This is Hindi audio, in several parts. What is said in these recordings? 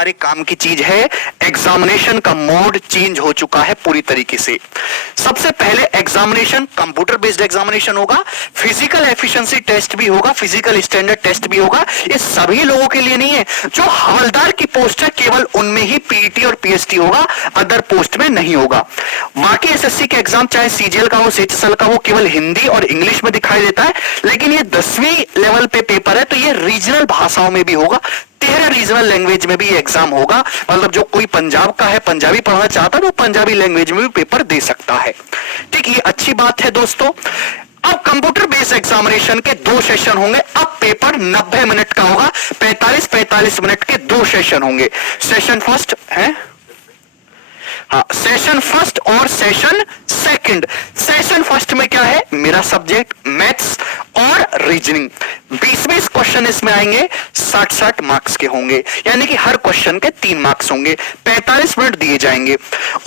हमारे काम की चीज है, एग्जामिनेशन का मोड चेंज हो चुका है पूरी तरीके से। सबसे पहले एग्जामिनेशन कंप्यूटर बेस्ड एग्जामिनेशन होगा, फिजिकल एफिशिएंसी टेस्ट भी होगा, फिजिकल स्टैंडर्ड टेस्ट भी होगा। ये सभी लोगों के लिए नहीं है, जो हवलदार की पोस्ट है केवल उनमें ही पीईटी और पीएसटी होगा, अदर पोस्ट में नहीं होगा। बाकी एसएससी के एग्जाम चाहे सीजीएल का हो, सीएचएसएल का हो, केवल हिंदी और इंग्लिश में दिखाई देता है, लेकिन ये 10वीं लेवल पे पेपर है तो ये रीजनल भाषाओं में भी होगा, 13 रीजनल लैंग्वेज में भी एग्जाम होगा। मतलब जो कोई पंजाब का है, पंजाबी पढ़ना चाहता है तो पंजाबी लैंग्वेज में भी पेपर दे सकता है। ठीक, ये अच्छी बात है दोस्तों। अब कंप्यूटर बेस्ड एग्जामिनेशन के 2 सेशन होंगे। अब पेपर 90 मिनट का होगा, 45-45 मिनट के 2 सेशन होंगे। सेशन फर्स्ट है, हाँ, सेशन फर्स्ट और सेशन सेकंड। सेशन फर्स्ट में क्या है, मेरा सब्जेक्ट मैथ्स और रीजनिंग। 20-20 क्वेश्चन इसमें आएंगे, 60-60 मार्क्स के होंगे, यानी कि हर क्वेश्चन के 3 मार्क्स होंगे, 45 मिनट दिए जाएंगे।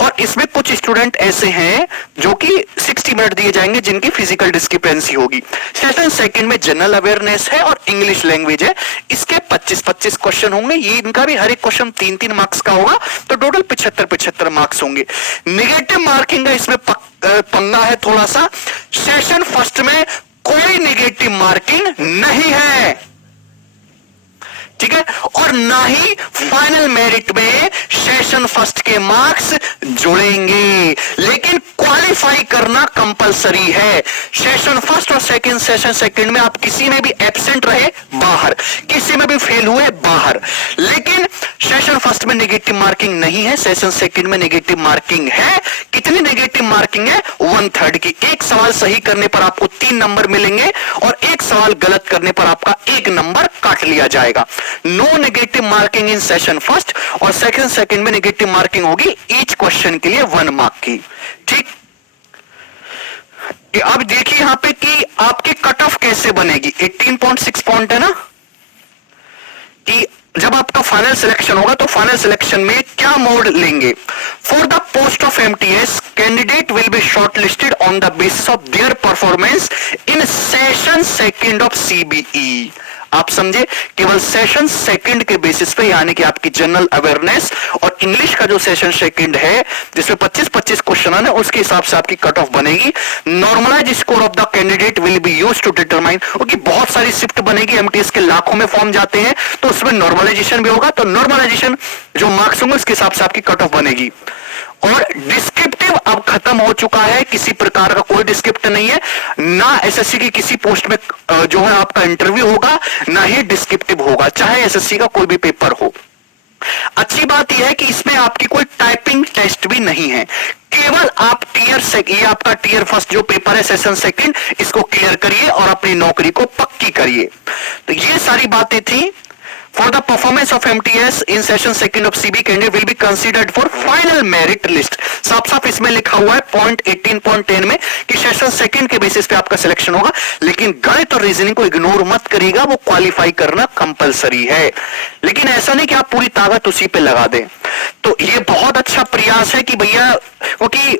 और इसमें कुछ स्टूडेंट ऐसे हैं जो कि 60 मिनट दिए जाएंगे जिनकी फिजिकल डिस्क्रिपेंसी होगी। सेशन सेकंड में जनरल अवेयरनेस है और इंग्लिश लैंग्वेज है, इसके 25-25 क्वेश्चन होंगे। ये इनका भी हर एक क्वेश्चन 3-3 मार्क्स का होगा, तो टोटल 75-75 मार्क्स होंगे। नेगेटिव मार्किंग का इसमें पंगा है थोड़ा सा। सेशन फर्स्ट में कोई नेगेटिव मार्किंग नहीं है, ठीक है, और ना ही फाइनल मेरिट में सेशन फर्स्ट के मार्क्स जुड़ेंगे, लेकिन क्वालिफाई करना कंपलसरी है। सेशन फर्स्ट और सेकंड, सेशन सेकंड में आप किसी में भी एब्सेंट रहे बाहर, किसी में भी फेल हुए बाहर, लेकिन सेशन फर्स्ट में नेगेटिव मार्किंग नहीं है, सेशन सेकंड में नेगेटिव मार्किंग है। कितनी नेगेटिव मार्किंग है, 1/3 की। एक सवाल सही करने पर आपको 3 नंबर मिलेंगे और एक सवाल गलत करने पर आपका 1 नंबर काट लिया जाएगा। No negative marking in session first, और सेकंड सेकंड में नेगेटिव मार्किंग होगी ईच क्वेश्चन के लिए 1 मार्क की। ठीक, अब देखिए यहां पे कि आपकी कट ऑफ कैसे बनेगी। 18.6 पॉइंट है ना, कि जब आपका फाइनल सिलेक्शन होगा तो फाइनल सिलेक्शन में क्या मोड लेंगे। For the post of MTS candidate will be shortlisted on the basis of their performance in session second of CBE. आप समझे, केवल सेशन सेकंड के बेसिस पे, यानी कि आपकी जनरल अवेयरनेस और इंग्लिश का जो सेशन सेकंड है जिसमें 25-25 क्वेश्चन है, उसके हिसाब से आपकी कट ऑफ बनेगी। Normalise score of the candidate will be used to determine, क्योंकि बहुत सारी शिफ्ट बनेगी, एमटीएस के लाखों में फॉर्म जाते हैं, तो उसमें नॉर्मलाइजेशन भी होगा, तो नॉर्मलाइजेशन जो मार्क्स होंगे उसके हिसाब से आपकी कट ऑफ बनेगी। और डिस्क्रिप्टिव अब खत्म हो चुका है, किसी प्रकार का कोई डिस्क्रिप्टिव नहीं है, ना एसएससी की किसी पोस्ट में जो है आपका इंटरव्यू होगा, ना ही डिस्क्रिप्टिव होगा, चाहे एसएससी का कोई भी पेपर हो। अच्छी बात यह है कि इसमें आपकी कोई टाइपिंग टेस्ट भी नहीं है, केवल आप ये आपका टीयर फर्स्ट जो पेपर है सेशन सेकंड, इसको क्लियर करिए और अपनी नौकरी को पक्की करिए। तो ये सारी बातें थी। For the performance of MTS in session second of CB candidate will be considered for final merit list। साफ साफ इसमें लिखा हुआ है पॉइंट 18.10 में कि सेशन सेकंड के बेसिस पे आपका सिलेक्शन होगा, लेकिन गणित और रीजनिंग को इग्नोर मत करिएगा, वो क्वालिफाई करना कंपलसरी है। लेकिन ऐसा नहीं कि आप पूरी ताकत उसी पे लगा दें। तो ये बहुत अच्छा प्रयास है कि भैया, क्योंकि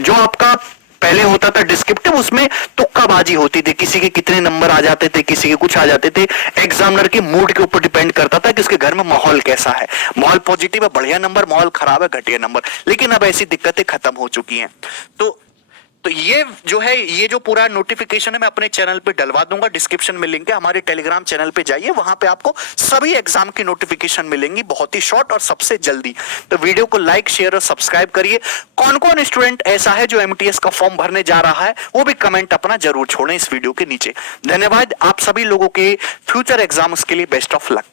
जो आपका पहले होता था डिस्क्रिप्टिव, उसमें तुक्काबाजी होती थी, किसी के कितने नंबर आ जाते थे, किसी के कुछ आ जाते थे। एग्जामिनर के मूड के ऊपर डिपेंड करता था कि उसके घर में माहौल कैसा है, माहौल पॉजिटिव है बढ़िया नंबर, माहौल खराब है घटिया नंबर। लेकिन अब ऐसी दिक्कतें खत्म हो चुकी हैं। तो ये जो है, ये जो पूरा नोटिफिकेशन है मैं अपने चैनल पे डलवा दूंगा, डिस्क्रिप्शन में लिंक है, हमारे टेलीग्राम चैनल पे जाइए, वहां पे आपको सभी एग्जाम की नोटिफिकेशन मिलेंगी, बहुत ही शॉर्ट और सबसे जल्दी। तो वीडियो को लाइक, शेयर और सब्सक्राइब करिए। कौन कौन स्टूडेंट ऐसा है जो एमटीएस का फॉर्म भरने जा रहा है, वो भी कमेंट अपना जरूर छोड़ें इस वीडियो के नीचे। धन्यवाद, आप सभी लोगों के फ्यूचर एग्जाम्स के लिए बेस्ट ऑफ लक।